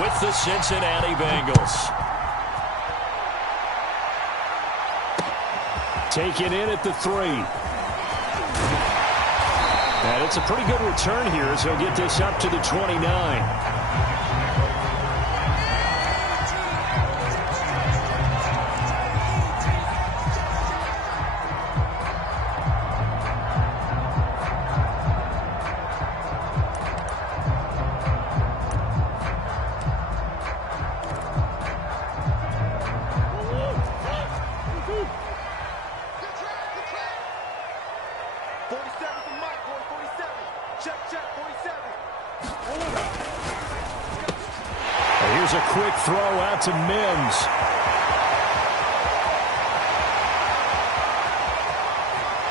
with the Cincinnati Bengals. Taken in at the 3. And it's a pretty good return here as he'll get this up to the 29. Here's a quick throw out to Mims.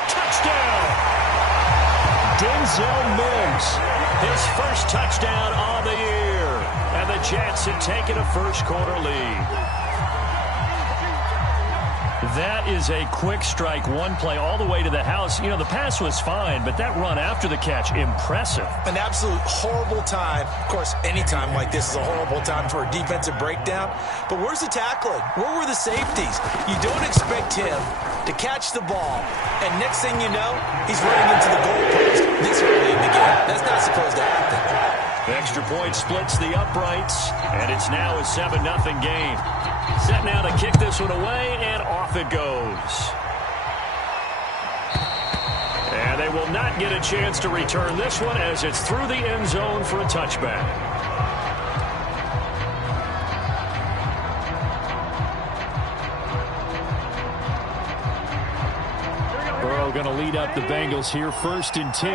Touchdown! Denzel Mims, his first touchdown on the year. And the Jets have taken a first-quarter lead. That is a quick strike, one play all the way to the house. You know, the pass was fine, but that run after the catch, impressive. An absolute horrible time. Of course, any time like this is a horrible time for a defensive breakdown. But where's the tackling? Where were the safeties? You don't expect him to catch the ball, and next thing you know, he's running into the goalpost this early in the game. That's not supposed to happen. The extra point splits the uprights, and it's now a 7-0 game. Set now to kick this one away, and off it goes. And they will not get a chance to return this one as it's through the end zone for a touchback. Burrow going to lead up the Bengals here, 1st and 10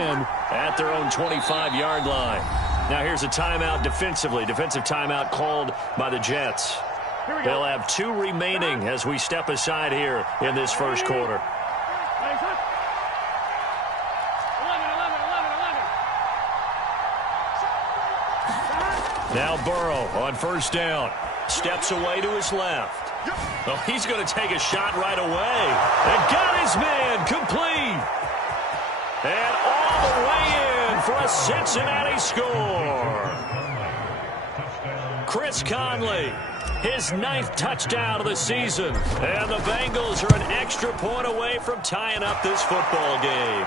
at their own 25-yard line. Now here's a timeout defensively. Defensive timeout called by the Jets. They'll have 2 remaining as we step aside here in this first quarter. Now Burrow on 1st down. Steps away to his left. Oh, he's going to take a shot right away. And got his man complete. And all the way in for a Cincinnati score. Chris Conley, his 9th touchdown of the season. And the Bengals are an extra point away from tying up this football game.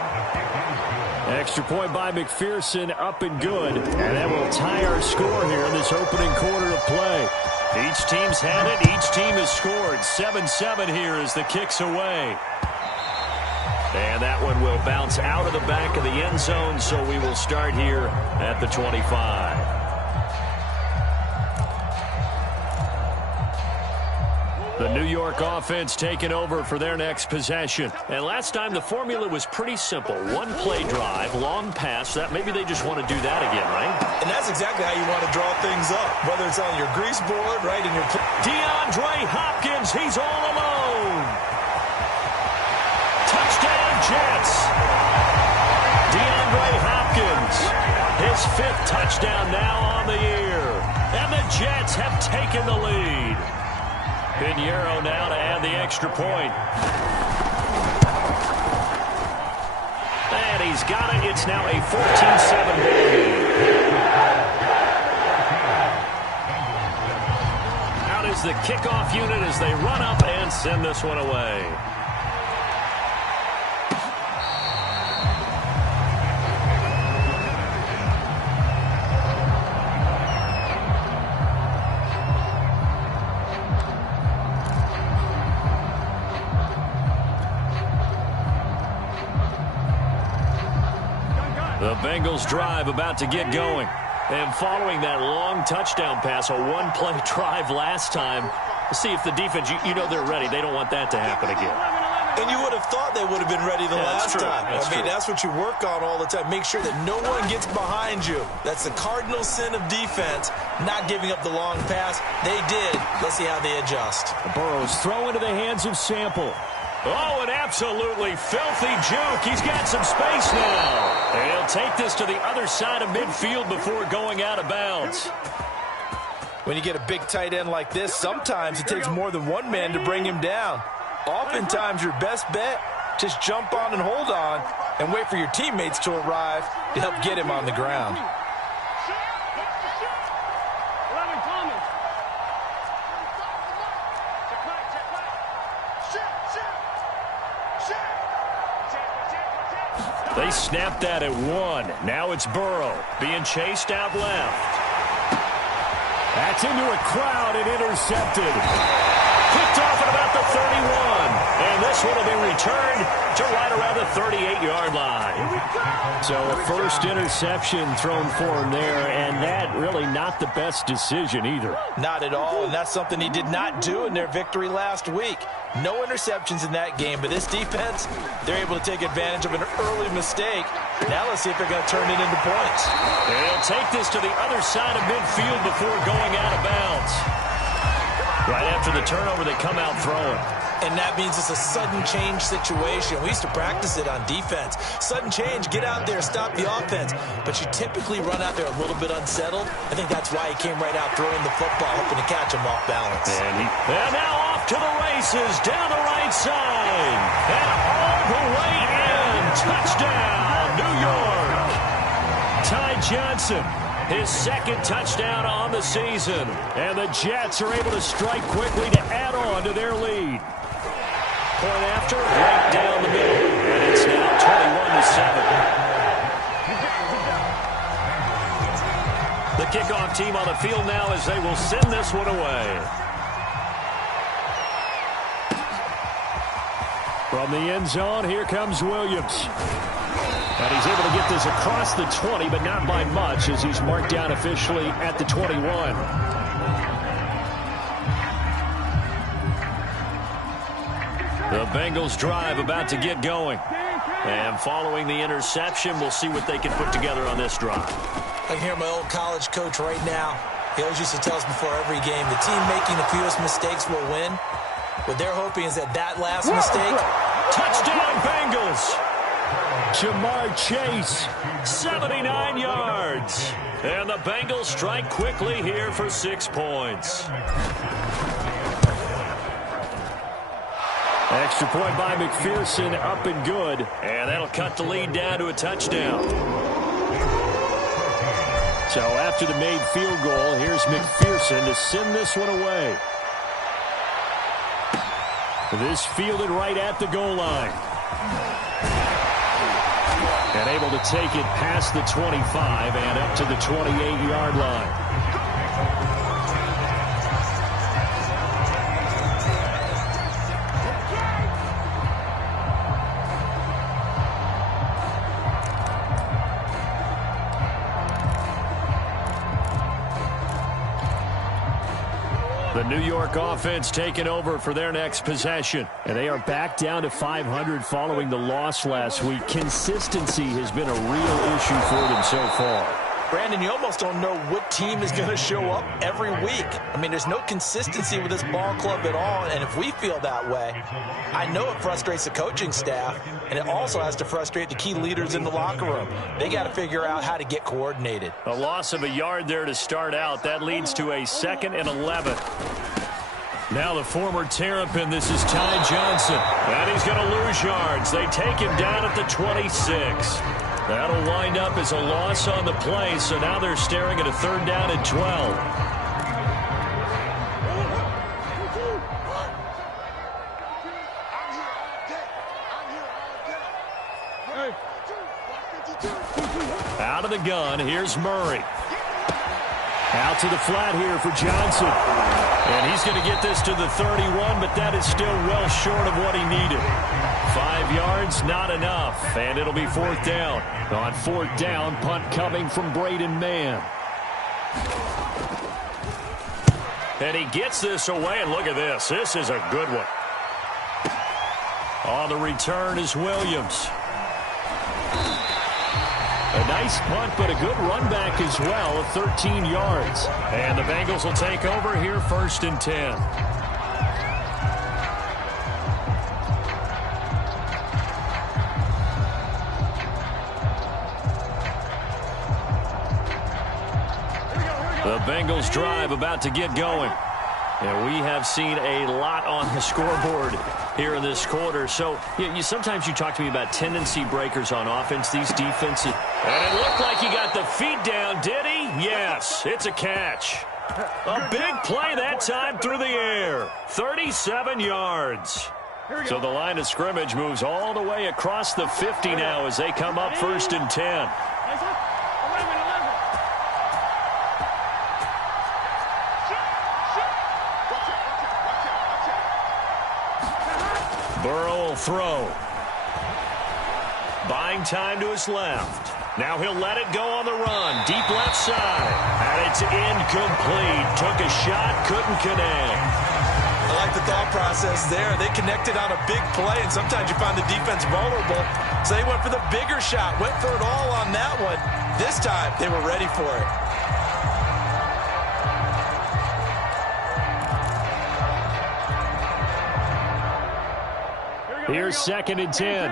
Extra point by McPherson, up and good. And that will tie our score here in this opening quarter of play. Each team's had it. Each team has scored. 7-7 here as the kick's away. And that one will bounce out of the back of the end zone, so we will start here at the 25. The New York offense taking over for their next possession. And last time the formula was pretty simple. One play drive, long pass. That maybe they just want to do that again, right? And that's exactly how you want to draw things up. Whether it's on your grease board, right, in your... DeAndre Hopkins, he's all alone. Touchdown Jets. DeAndre Hopkins, his 5th touchdown now on the year. And the Jets have taken the lead. Pinheiro now to add the extra point. And he's got it. It's now a 14-7 ball game. Out is the kickoff unit as they run up and send this one away. The Bengals drive about to get going. And following that long touchdown pass, a one-play drive last time, see if the defense, you know they're ready. They don't want that to happen again. And you would have thought they would have been ready the last time. That's what you work on all the time. Make sure that no one gets behind you. That's the cardinal sin of defense, not giving up the long pass. They did. Let's see how they adjust. Burrow's throw into the hands of Sample. Oh, an absolutely filthy juke. He's got some space now. And he'll take this to the other side of midfield before going out of bounds. When you get a big tight end like this, sometimes it takes more than one man to bring him down. Oftentimes, your best bet, just jump on and hold on and wait for your teammates to arrive to help get him on the ground. They snapped that at 1. Now it's Burrow being chased out left. That's into a crowd and intercepted. Picked off at about the 31. And this one will be returned to right around the 38-yard line. So a first interception thrown for him there, and that really not the best decision either. Not at all, and that's something he did not do in their victory last week. No interceptions in that game, but this defense, they're able to take advantage of an early mistake. Now let's see if they're going to turn it into points. They'll take this to the other side of midfield before going out of bounds. Right after the turnover, they come out throwing. And that means it's a sudden change situation. We used to practice it on defense. Sudden change, get out there, stop the offense. But you typically run out there a little bit unsettled. I think that's why he came right out throwing the football, hoping to catch him off balance. And now off to the races, down the right side. And all the way in. Touchdown, New York. Ty Johnson, his second touchdown on the season. And the Jets are able to strike quickly to add on to their lead. Point after, right down the middle. And it's now 21-7. The kickoff team on the field now as they will send this one away. From the end zone, here comes Williams. And he's able to get this across the 20, but not by much as he's marked down officially at the 21. The Bengals drive about to get going. And following the interception, we'll see what they can put together on this drive. I can hear my old college coach right now. He always used to tell us before every game, the team making the fewest mistakes will win. What they're hoping is that last mistake. Touchdown, Bengals! Jamar Chase, 79 yards. And the Bengals strike quickly here for 6 points. Extra point by McPherson, up and good. And that'll cut the lead down to a touchdown. So after the made field goal, here's McPherson to send this one away. This fielded right at the goal line. And able to take it past the 25 and up to the 28-yard line. The New York offense taking over for their next possession. And they are back down to 500 following the loss last week. Consistency has been a real issue for them so far. Brandon, you almost don't know what team is going to show up every week. I mean, there's no consistency with this ball club at all, and if we feel that way, I know it frustrates the coaching staff, and it also has to frustrate the key leaders in the locker room. They got to figure out how to get coordinated. A loss of a yard there to start out. That leads to a 2nd and 11. Now the former Terrapin, this is Ty Johnson. And he's going to lose yards. They take him down at the 26. That'll wind up as a loss on the play, so now they're staring at a 3rd down and 12. Out of the gun, here's Murray. Out to the flat here for Johnson. And he's going to get this to the 31, but that is still well short of what he needed. 5 yards, not enough, and it'll be 4th down. On 4th down, punt coming from Braden Mann. And he gets this away, and look at this. This is a good one. On the return is Williams. A nice punt, but a good run back as well of 13 yards. And the Bengals will take over here 1st and 10. The Bengals drive about to get going. And we have seen a lot on the scoreboard here in this quarter. So sometimes you talk to me about tendency breakers on offense, these defenses. And it looked like he got the feet down, did he? Yes, it's a catch. A big play that time through the air. 37 yards. So the line of scrimmage moves all the way across the 50 now as they come up 1st and 10. Burrow will throw. Buying time to his left. Now he'll let it go on the run. Deep left side. And it's incomplete. Took a shot, couldn't connect. I like the thought process there. They connected on a big play, and sometimes you find the defense vulnerable. So they went for the bigger shot, went for it all on that one. This time, they were ready for it. Here's 2nd and 10.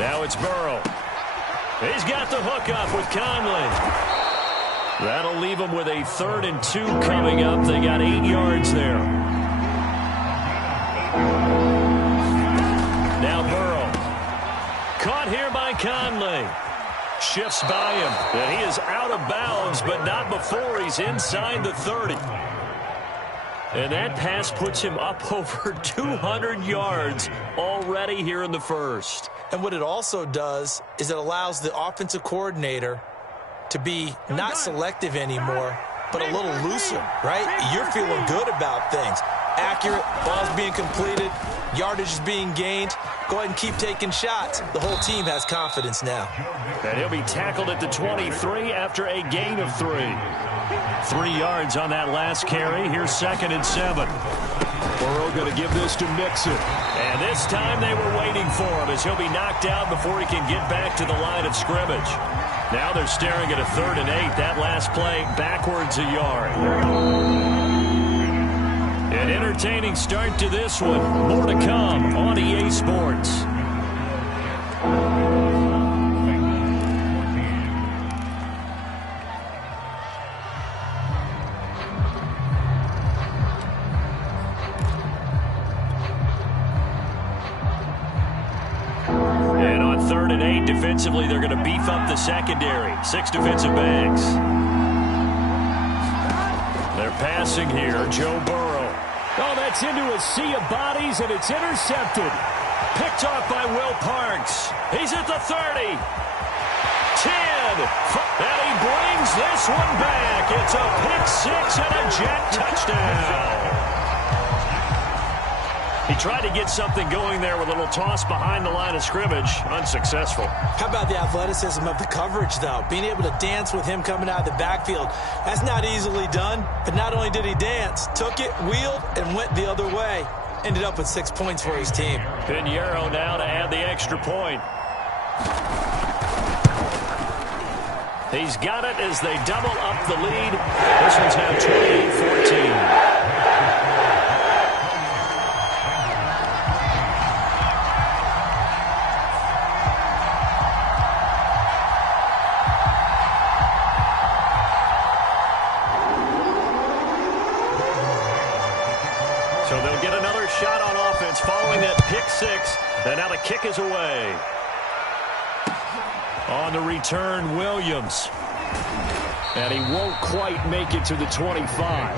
Now it's Burrow. He's got the hook up with Conley. That'll leave them with a 3rd and 2 coming up. They got 8 yards there. Now Burrow. Caught here by Conley. Shifts by him. And he is out of bounds, but not before he's inside the 30. And that pass puts him up over 200 yards already here in the first. And what it also does is it allows the offensive coordinator to be not selective anymore, but a little looser, right? You're feeling good about things. Accurate, balls being completed, yardage is being gained. Go ahead and keep taking shots. The whole team has confidence now. And he'll be tackled at the 23 after a gain of 3. 3 yards on that last carry. Here's 2nd and 7. Burrow going to give this to Mixon. And this time they were waiting for him as he'll be knocked out before he can get back to the line of scrimmage. Now they're staring at a 3rd and 8. That last play backwards a yard. An entertaining start to this one. More to come on EA Sports. And on 3rd and 8, defensively, they're going to beef up the secondary. 6 defensive backs. They're passing here. Joe Burrow. Oh, that's into a sea of bodies, and it's intercepted. Picked off by Will Parks. He's at the 30. 10. And he brings this one back. It's a pick 6 and a jet touchdown. He tried to get something going there with a little toss behind the line of scrimmage. Unsuccessful. How about the athleticism of the coverage, though? Being able to dance with him coming out of the backfield. That's not easily done. But not only did he dance, took it, wheeled, and went the other way. Ended up with 6 points for his team. Pinheiro now to add the extra point. He's got it as they double up the lead. This one's now 28-14. So they'll get another shot on offense following that pick 6. And now the kick is away. On the return, Williams. And he won't quite make it to the 25.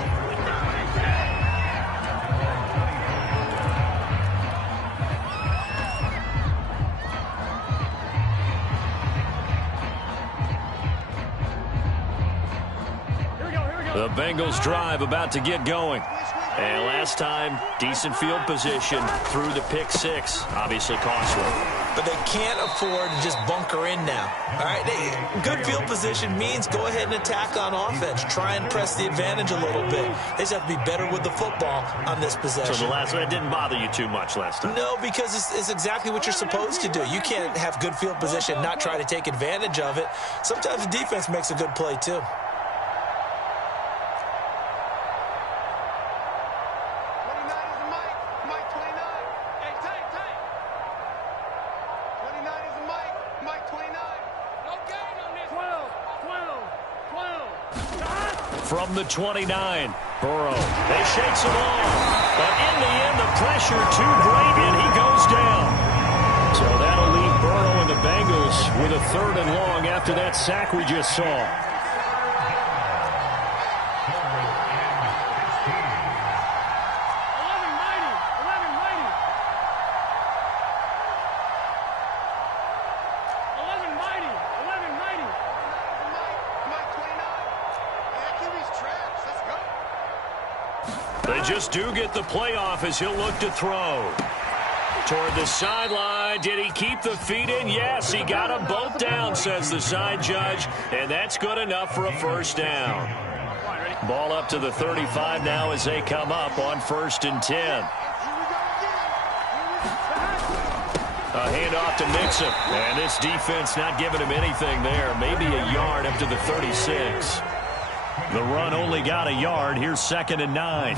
The Bengals drive about to get going. And last time, decent field position through the pick 6. Obviously costly. But they can't afford to just bunker in now. All right, good field position means go ahead and attack on offense. Try and press the advantage a little bit. They just have to be better with the football on this possession. So that didn't bother you too much last time? No, because it's exactly what you're supposed to do. You can't have good field position, not try to take advantage of it. Sometimes the defense makes a good play, too. From the 29, Burrow. They shakes him off. But in the end, the pressure too great, and he goes down. So that'll leave Burrow and the Bengals with a 3rd and long after that sack we just saw. They just do get the playoff as he'll look to throw. Toward the sideline. Did he keep the feet in? Yes, he got them both down, says the side judge. And that's good enough for a first down. Ball up to the 35 now as they come up on 1st and 10. A handoff to Mixon. And this defense not giving him anything there. Maybe a yard up to the 36. The run only got a yard. Here's 2nd and 9.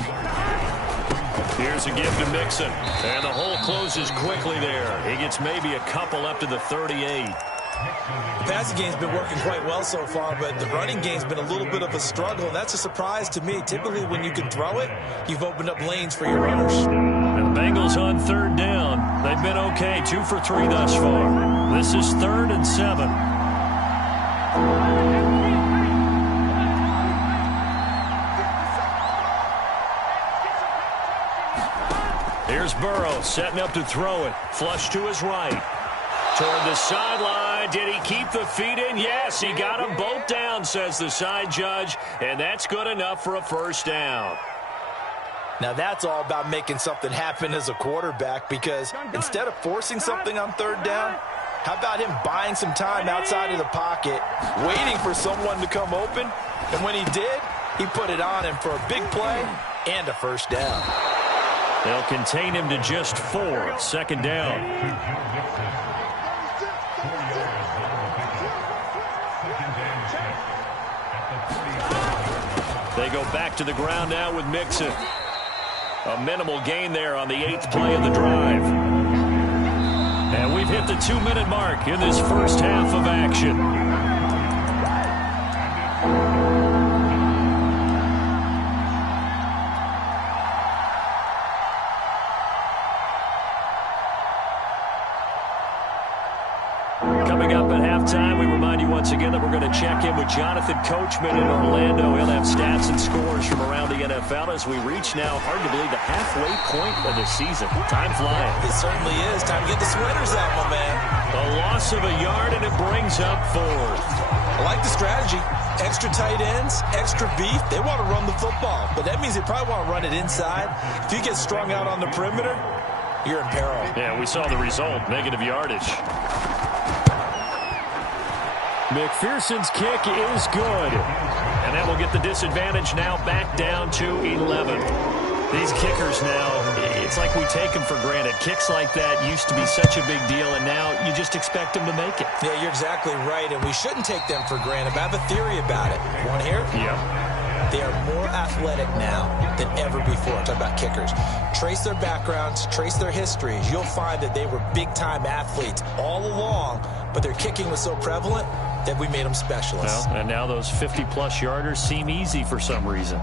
Here's a give to Mixon. And the hole closes quickly there. He gets maybe a couple up to the 38. The passing game's been working quite well so far, but the running game's been a little bit of a struggle, and that's a surprise to me. Typically, when you can throw it, you've opened up lanes for your runners. And the Bengals on 3rd down. They've been okay, 2 for 3 thus far. This is 3rd and 7. Here's Burrow setting up to throw it. Flush to his right. Toward the sideline. Did he keep the feet in? Yes, he got them both down, says the side judge. And that's good enough for a first down. Now that's all about making something happen as a quarterback, because instead of forcing something on 3rd down, how about him buying some time outside of the pocket, waiting for someone to come open? And when he did, he put it on him for a big play and a first down. They'll contain him to just 4. 2nd down. They go back to the ground now with Mixon. A minimal gain there on the 8th play of the drive. And we've hit the 2-minute mark in this first half of action. Once again that we're going to check in with Jonathan Coachman in Orlando. He'll have stats and scores from around the NFL as we reach now, hard to believe, the halfway point of the season. Time flying. It certainly is. Time to get the sweaters out, my man. A loss of a yard, and it brings up 4th. I like the strategy. Extra tight ends, extra beef. They want to run the football, but that means they probably want to run it inside. If you get strung out on the perimeter, you're in peril. Yeah, we saw the result, negative yardage. McPherson's kick is good. And that will get the disadvantage now back down to 11. These kickers now, it's like we take them for granted. Kicks like that used to be such a big deal, and now you just expect them to make it. Yeah, you're exactly right, and we shouldn't take them for granted. But I have a theory about it. Want to hear it? Yeah. They are more athletic now than ever before. Talk about kickers. Trace their backgrounds, trace their histories. You'll find that they were big-time athletes all along, but their kicking was so prevalent that we made them specialists. Well, and now those 50-plus yarders seem easy for some reason.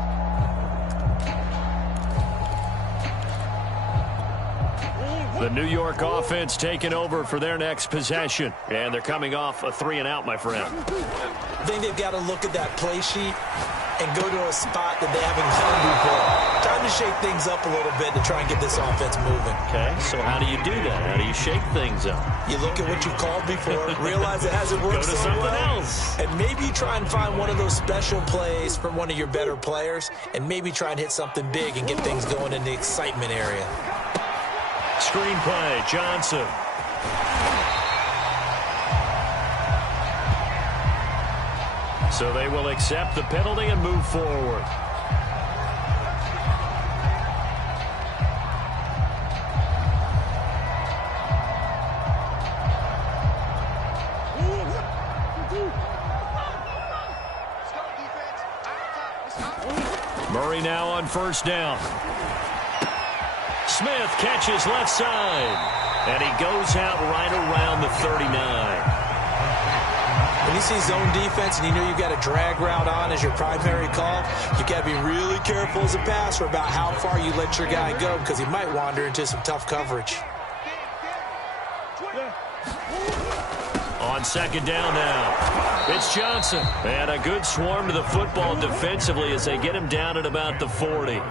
The New York offense taking over for their next possession. And they're coming off a 3-and-out, my friend. I think they've got to look at that play sheet and go to a spot that they haven't done before. Time to shake things up a little bit to try and get this offense moving. Okay, so how do you do that? How do you shake things up? You look at what you called before, realize it hasn't worked so well, and maybe you try and find one of those special plays from one of your better players, and maybe try and hit something big and get things going in the excitement area. Screen play, Johnson. So they will accept the penalty and move forward. Murray now on 1st down. Smith catches left side, and he goes out right around the 39. When you see zone defense and you know you've got a drag route on as your primary call, you got to be really careful as a passer about how far you let your guy go, because he might wander into some tough coverage. On 2nd down now, it's Johnson. And a good swarm to the football defensively as they get him down at about the 40.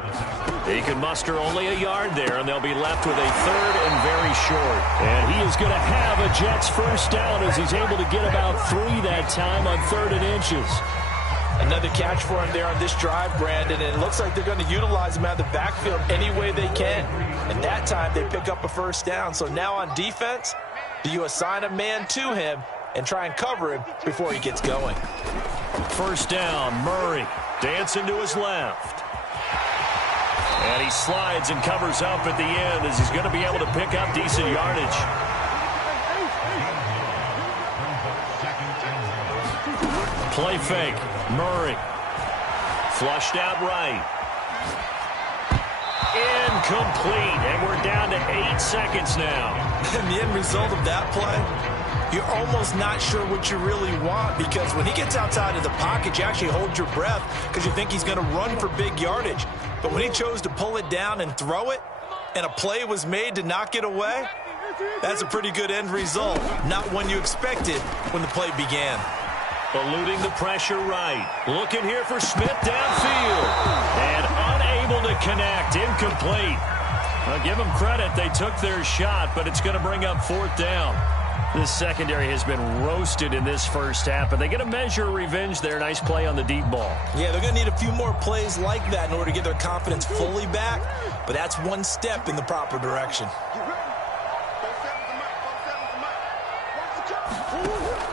He can muster only a yard there, and they'll be left with a 3rd and very short. And he is going to have a Jets first down as he's able to get about 3 that time on 3rd and inches. Another catch for him there on this drive, Brandon, and it looks like they're going to utilize him out of the backfield any way they can. And that time they pick up a first down. So now on defense, do you assign a man to him and try and cover him before he gets going? First down, Murray dancing to his left. And he slides and covers up at the end as he's going to be able to pick up decent yardage. Play fake. Murray. Flushed out right. Incomplete. And we're down to 8 seconds now. And the end result of that play, you're almost not sure what you really want, because when he gets outside of the pocket, you actually hold your breath because you think he's going to run for big yardage. But when he chose to pull it down and throw it, and a play was made to knock it away, that's a pretty good end result. Not one you expected when the play began. Eluding the pressure right. Looking here for Smith downfield. And unable to connect. Incomplete. I'll give them credit. They took their shot, but it's going to bring up fourth down. This secondary has been roasted in this first half, but they get a measure of revenge there. Nice play on the deep ball. Yeah, they're going to need a few more plays like that in order to get their confidence fully back, but that's one step in the proper direction.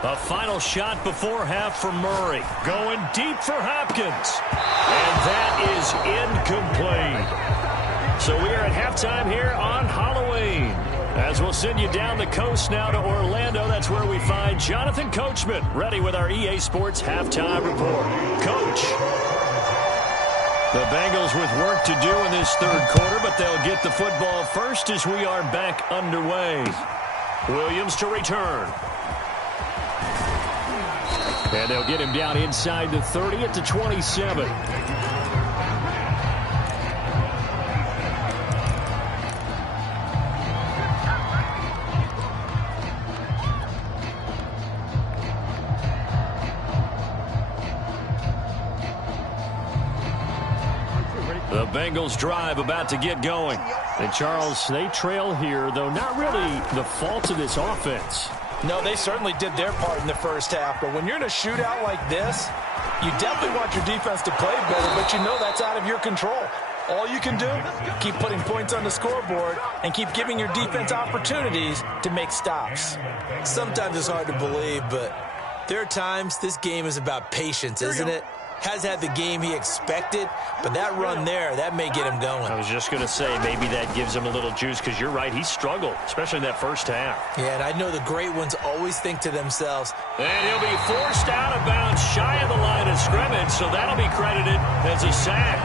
A final shot before half for Murray. Going deep for Hopkins. And that is incomplete. So we are at halftime here on Halloween. As we'll send you down the coast now to Orlando, that's where we find Jonathan Coachman, ready with our EA Sports Halftime Report. Coach. The Bengals with work to do in this third quarter, but they'll get the football first as we are back underway. Williams to return. And they'll get him down inside the 30 at the 27. The Bengals drive about to get going. And Charles, they trail here, though not really the fault of this offense. No, they certainly did their part in the first half, but when you're in a shootout like this, you definitely want your defense to play better, but you know that's out of your control. All you can do, keep putting points on the scoreboard and keep giving your defense opportunities to make stops. Sometimes it's hard to believe, but there are times this game is about patience, isn't it? Has had the game he expected, but that run there, that may get him going. I was just going to say, maybe that gives him a little juice, because you're right, he struggled, especially in that first half. Yeah, and I know the great ones always think to themselves. And he'll be forced out of bounds shy of the line of scrimmage, so that'll be credited as a sack.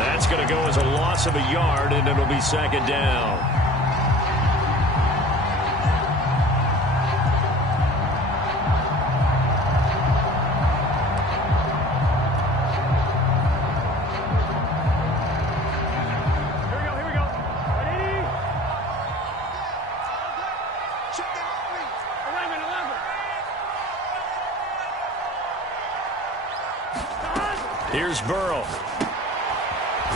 That's going to go as a loss of a yard, and it'll be second down. Here's Burrow.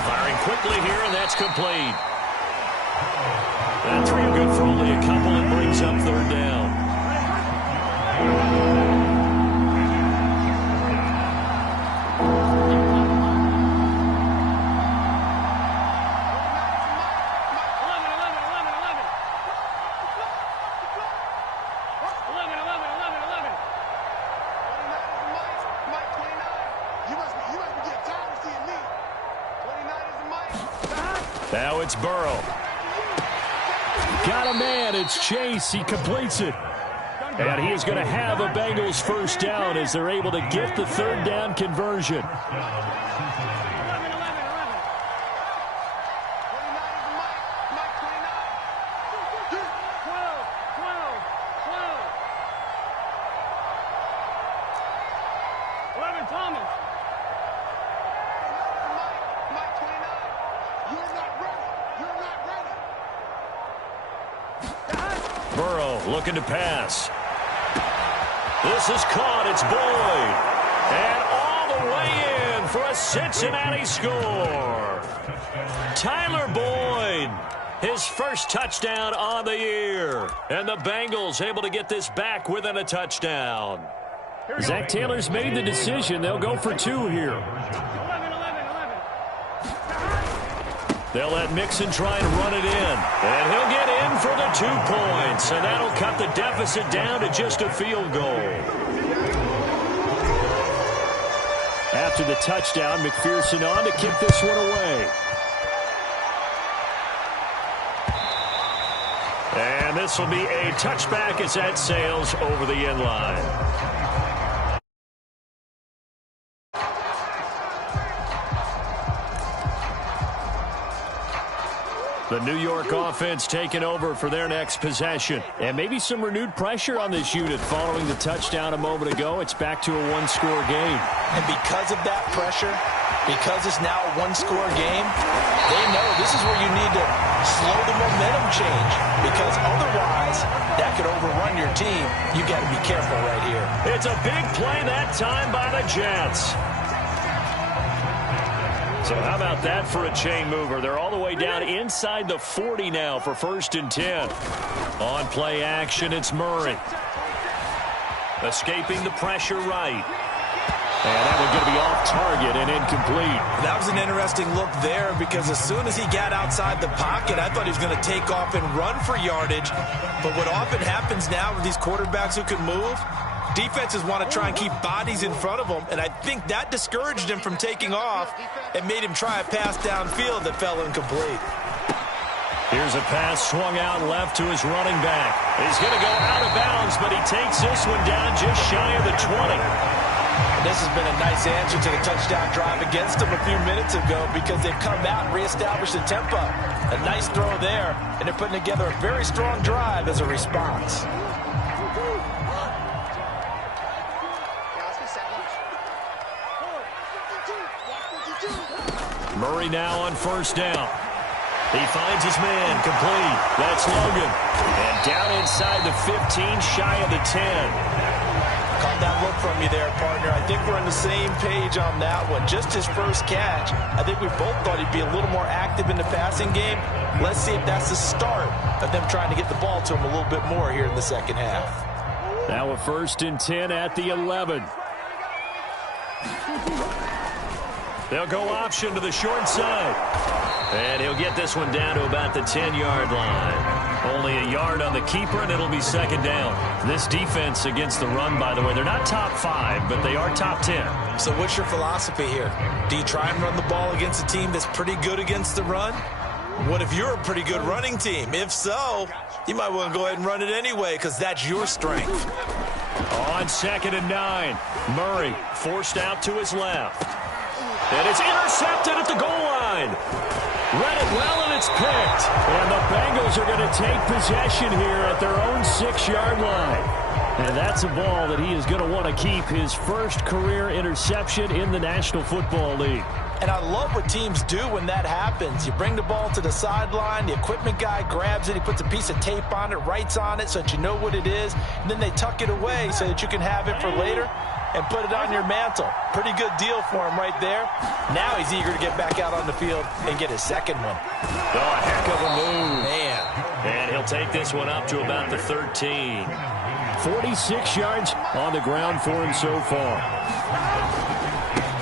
Firing quickly here, and that's complete. That's real good for only a couple, and brings up third down. Now it's Burrow. Got a man. It's Chase. He completes it. And he is going to have a Bengals first down as they're able to get the third down conversion. Burrow looking to pass. This is caught. It's Boyd. And all the way in for a Cincinnati score. Tyler Boyd, his first touchdown on the year. And the Bengals able to get this back within a touchdown. Zach Taylor's made the decision. They'll go for 2 here. They'll let Mixon try and run it in. And he'll get in for the 2 points. And that'll cut the deficit down to just a field goal. After the touchdown, McPherson on to kick this one away. And this will be a touchback as that sails over the end line. The New York offense taking over for their next possession. And maybe some renewed pressure on this unit following the touchdown a moment ago. It's back to a 1-score game. And because of that pressure, because it's now a 1-score game, they know this is where you need to slow the momentum change. Because otherwise, that could overrun your team. You got to be careful right here. It's a big play that time by the Jets. So how about that for a chain mover? They're all the way down inside the 40 now for 1st and 10. On play action, it's Murray. Escaping the pressure right. And that one's going to be off target and incomplete. That was an interesting look there because as soon as he got outside the pocket, I thought he was going to take off and run for yardage. But what often happens now with these quarterbacks who can move, defenses want to try and keep bodies in front of them, and I think that discouraged him from taking off and made him try a pass downfield that fell incomplete. Here's a pass swung out left to his running back. He's going to go out of bounds, but he takes this one down just shy of the 20. This has been a nice answer to the touchdown drive against them a few minutes ago because they've come out and reestablished the tempo. A nice throw there, and they're putting together a very strong drive as a response. Murray now on 1st down. He finds his man, complete. That's Logan. And down inside the 15, shy of the 10. Caught that look from you there, partner. I think we're on the same page on that one. Just his first catch. I think we both thought he'd be a little more active in the passing game. Let's see if that's the start of them trying to get the ball to him a little bit more here in the second half. Now a 1st and 10 at the 11. They'll go option to the short side. And he'll get this one down to about the 10-yard line. Only a yard on the keeper, and it'll be 2nd down. This defense against the run, by the way, they're not top 5, but they are top 10. So what's your philosophy here? Do you try and run the ball against a team that's pretty good against the run? What if you're a pretty good running team? If so, you might want to go ahead and run it anyway because that's your strength. On 2nd and 9, Murray forced out to his left. And it's intercepted at the goal line. Read it well, and it's picked. And the Bengals are going to take possession here at their own 6-yard line. And that's a ball that he is going to want to keep, his first career interception in the National Football League. And I love what teams do when that happens. You bring the ball to the sideline, the equipment guy grabs it, he puts a piece of tape on it, writes on it so that you know what it is, and then they tuck it away so that you can have it for later and put it on your mantle. Pretty good deal for him right there. Now he's eager to get back out on the field and get his second one. Oh, a heck of a move. Man. And he'll take this one up to about the 13. 46 yards on the ground for him so far.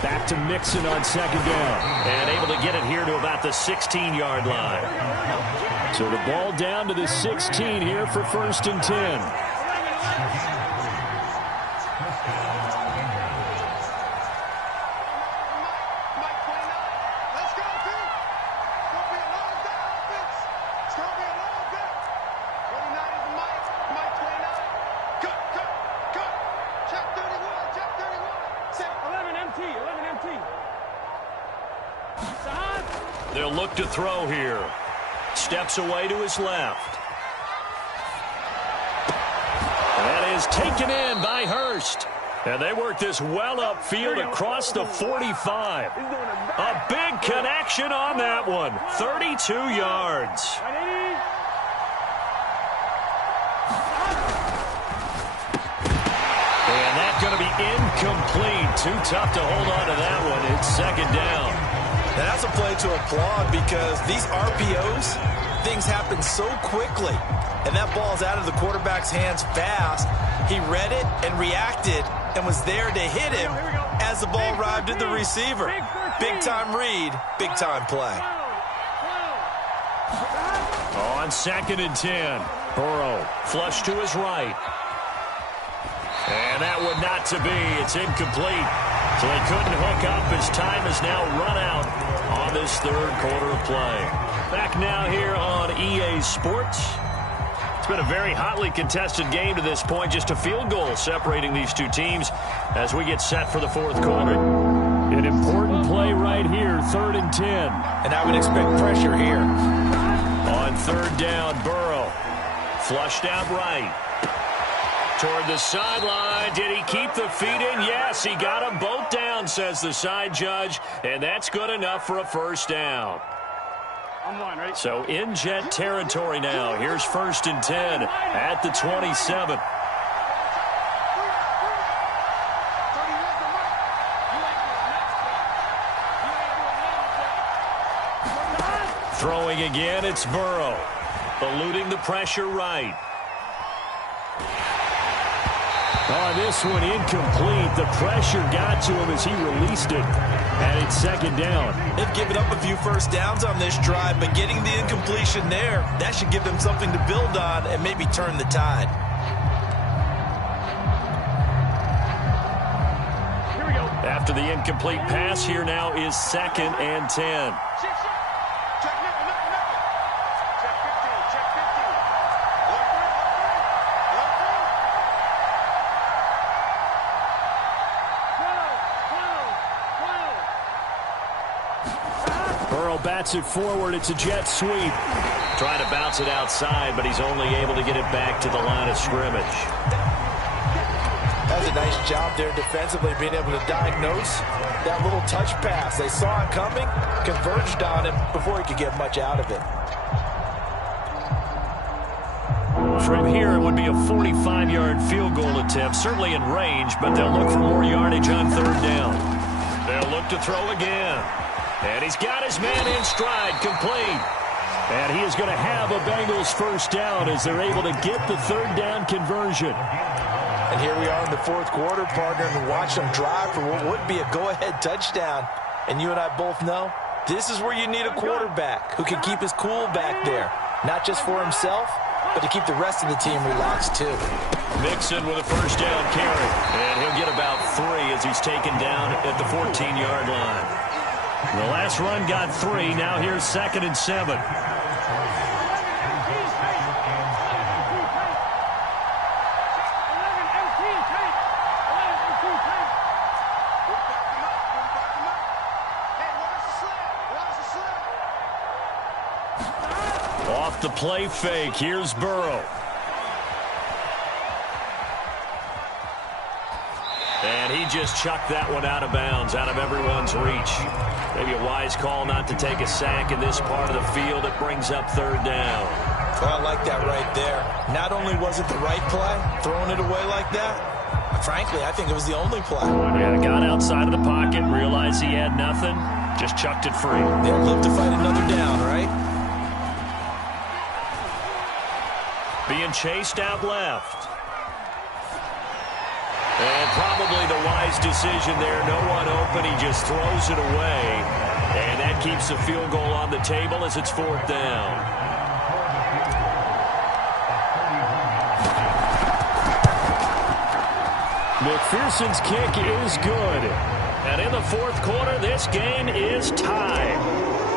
Back to Mixon on 2nd down. And able to get it here to about the 16-yard line. So the ball down to the 16 here for 1st and 10. They'll look to throw here. Steps away to his left. That is taken in by Hurst. And they work this well upfield across the 45. A big connection on that one. 32 yards. And that's going to be incomplete. Too tough to hold on to that one. It's 2nd down. And that's a play to applaud because these RPOs, things happen so quickly. And that ball's out of the quarterback's hands fast. He read it and reacted and was there to hit him as the ball arrived at the receiver. Big-time read, big-time play. On 2nd and 10, Burrow flush to his right. And that would not to be. It's incomplete. So they couldn't hook up. His time is now run out on this third quarter of play. Back now here on EA Sports. It's been a very hotly contested game to this point. Just a field goal separating these two teams as we get set for the fourth quarter. An important play right here, 3rd and 10. And I would expect pressure here. On 3rd down, Burrow flushed out right. Toward the sideline. Did he keep the feet in? Yes, he got them both down, says the side judge. And that's good enough for a first down. So in Jet territory now. Here's 1st and 10 at the 27. Throwing again, it's Burrow. Eluding the pressure right. Oh, this one incomplete. The pressure got to him as he released it. And it's 2nd down. They've given up a few first downs on this drive, but getting the incompletion there, that should give them something to build on and maybe turn the tide. Here we go. After the incomplete pass, here now is 2nd and 10. Bats it forward. It's a jet sweep. Trying to bounce it outside, but he's only able to get it back to the line of scrimmage. That's a nice job there defensively, being able to diagnose that little touch pass. They saw it coming, converged on him before he could get much out of it. From here, it would be a 45-yard field goal attempt, certainly in range, but they'll look for more yardage on 3rd down. They'll look to throw again. And he's got his man in stride, complete. And he is going to have a Bengals first down as they're able to get the 3rd down conversion. And here we are in the 4th quarter, partner, and watch them drive for what would be a go-ahead touchdown. And you and I both know this is where you need a quarterback who can keep his cool back there. Not just for himself, but to keep the rest of the team relaxed too. Mixon with a first down carry. And he'll get about 3 as he's taken down at the 14-yard line. The last run got 3. Now here's 2nd and 7. Off the play fake. Here's Burrow. And he just chucked that one out of bounds, out of everyone's reach. Maybe a wise call not to take a sack in this part of the field. It brings up 3rd down. Well, I like that right there. Not only was it the right play, throwing it away like that, frankly, I think it was the only play. Yeah, got outside of the pocket, realized he had nothing, just chucked it free. They'll live to fight another down, right? Being chased out left. And probably the wise decision there. No one open. He just throws it away. And that keeps the field goal on the table as it's 4th down. McPherson's kick is good. And in the 4th quarter, this game is tied.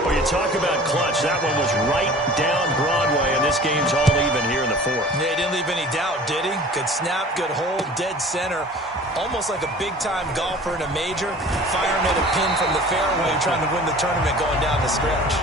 Well, you talk about clutch. That one was right down Broadway, and this game's all even here in the 4th. Yeah, he didn't leave any doubt, did he? Good snap, good hold, dead center. Almost like a big-time golfer in a major, firing at a pin from the fairway, trying to win the tournament going down the stretch.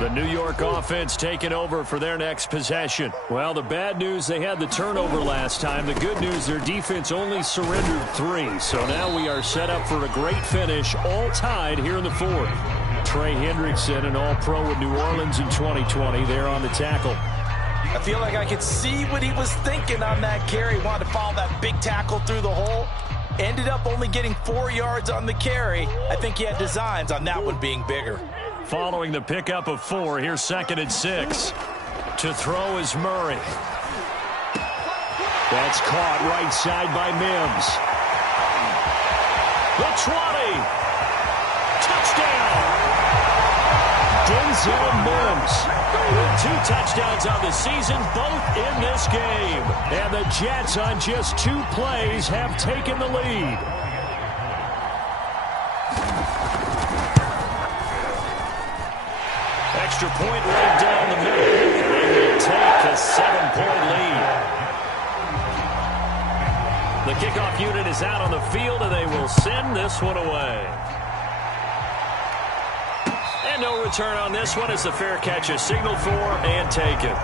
The New York offense taking over for their next possession. Well, the bad news, they had the turnover last time. The good news, their defense only surrendered 3. So now we are set up for a great finish, all tied here in the 4th. Trey Hendrickson, an All-Pro with New Orleans in 2020, there on the tackle. I feel like I could see what he was thinking on that carry. Wanted to follow that big tackle through the hole. Ended up only getting 4 yards on the carry. I think he had designs on that one being bigger. Following the pickup of 4, here's 2nd and 6. To throw is Murray. That's caught right side by Mims. The 20. Touchdown. Denzel Mims with 2 touchdowns on the season, both in this game. And the Jets on just 2 plays have taken the lead. Extra point right down the middle. They will take a 7-point lead. The kickoff unit is out on the field, and they will send this one away. And no return on this one as the fair catch is signaled for and taken.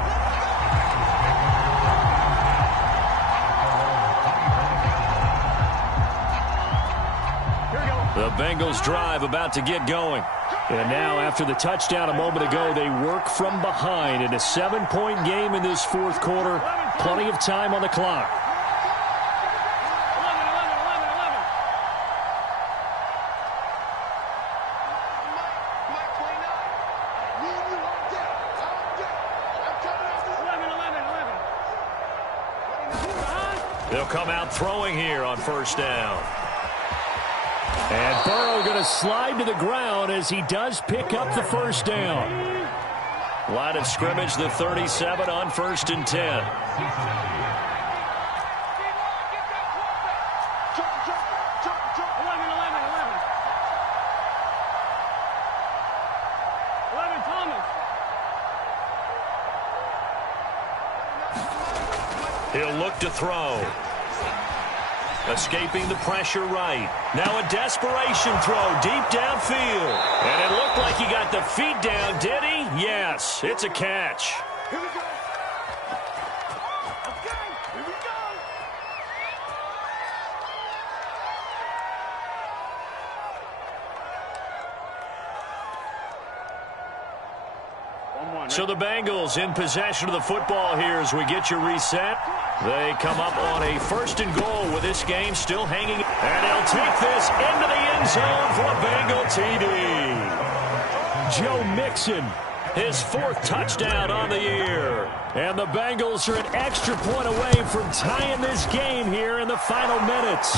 The Bengals drive about to get going. And now, after the touchdown a moment ago, they work from behind in a 7-point game in this 4th quarter. Plenty of time on the clock. They'll come out throwing here on 1st down. And Burrow going to slide to the ground as he does pick up the 1st down. Line of scrimmage, the 37 on 1st and 10. He'll look to throw. Escaping the pressure right. Now a desperation throw deep downfield. And it looked like he got the feet down, did he? Yes, it's a catch. Here we go. Okay, here we go. So the Bengals in possession of the football here as we get you reset. They come up on a 1st and goal with this game still hanging. And they'll take this into the end zone for a Bengal TD. Joe Mixon, his 4th touchdown on the year. And the Bengals are an extra point away from tying this game here in the final minutes.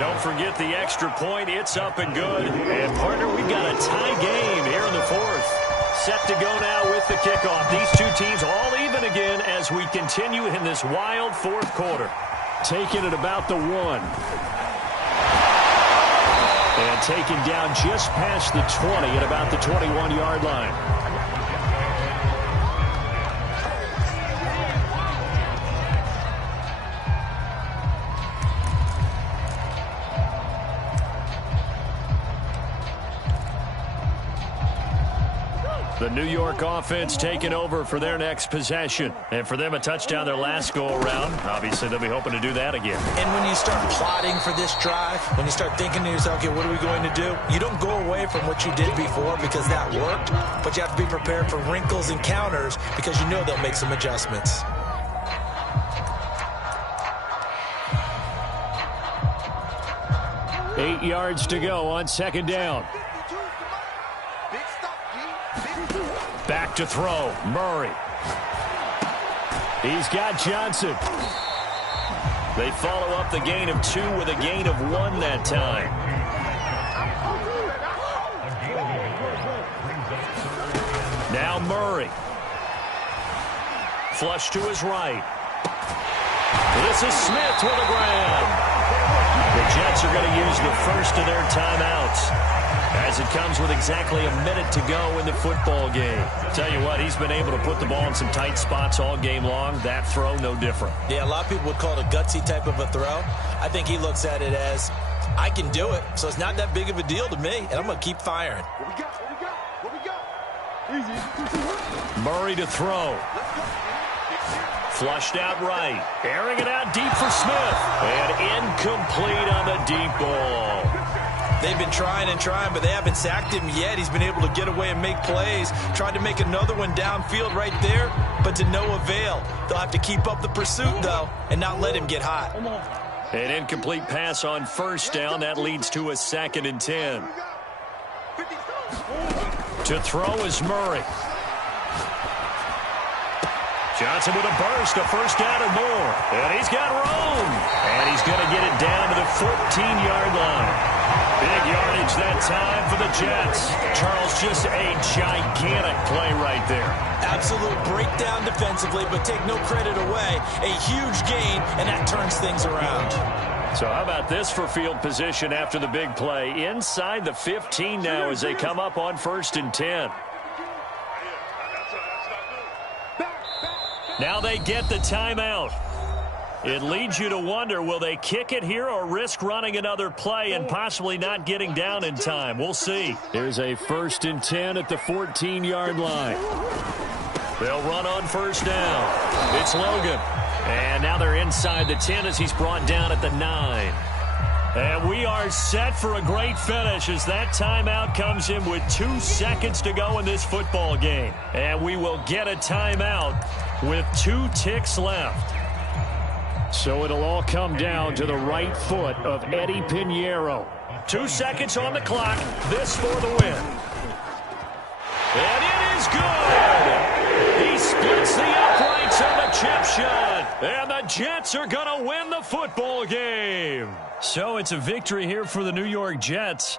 Don't forget the extra point. It's up and good. And, partner, we've got a tie game here in the 4th. Set to go now with the kickoff. These 2 teams all even again as we continue in this wild 4th quarter. Taken at about the 1. And taken down just past the 20 at about the 21-yard line. The New York offense taking over for their next possession. And for them, a touchdown their last go-around. Obviously, they'll be hoping to do that again. And when you start plotting for this drive, when you start thinking to yourself, okay, what are we going to do? You don't go away from what you did before because that worked, but you have to be prepared for wrinkles and counters because you know they'll make some adjustments. Eight yards to go on 2nd down. Back to throw, Murray. He's got Johnson. They follow up the gain of 2 with a gain of 1 that time. Now Murray. Flush to his right. This is Smith to the ground. The Jets are going to use the first of their timeouts as it comes with exactly a minute to go in the football game. Tell you what, he's been able to put the ball in some tight spots all game long. That throw, no different. Yeah, a lot of people would call it a gutsy type of a throw. I think he looks at it as, I can do it, so it's not that big of a deal to me, and I'm going to keep firing. What we got? What we got? Easy. Murray to throw. Flushed out right. Airing it out deep for Smith. And incomplete on the deep ball. They've been trying and trying, but they haven't sacked him yet. He's been able to get away and make plays. Tried to make another one downfield right there, but to no avail. They'll have to keep up the pursuit, though, and not let him get hot. An incomplete pass on first down. That leads to a 2nd and 10. To throw is Murray. Johnson with a burst, a first down or more. And he's got room. And he's going to get it down to the 14-yard line. Big yardage that time for the Jets. Charles, just a gigantic play right there. Absolute breakdown defensively, but take no credit away. A huge gain, and that turns things around. So how about this for field position after the big play? Inside the 15 now as they come up on 1st and 10. Now they get the timeout. It leads you to wonder, will they kick it here or risk running another play and possibly not getting down in time? We'll see. Here's a 1st and 10 at the 14-yard line. They'll run on first down. It's Logan. And now they're inside the 10 as he's brought down at the 9. And we are set for a great finish as that timeout comes in with 2 seconds to go in this football game. And we will get a timeout with 2 ticks left. So it'll all come down to the right foot of Eddie Pinheiro. 2 seconds on the clock. This for the win. And it is good. He splits the uprights on the chip shot. And the Jets are going to win the football game. So it's a victory here for the New York Jets.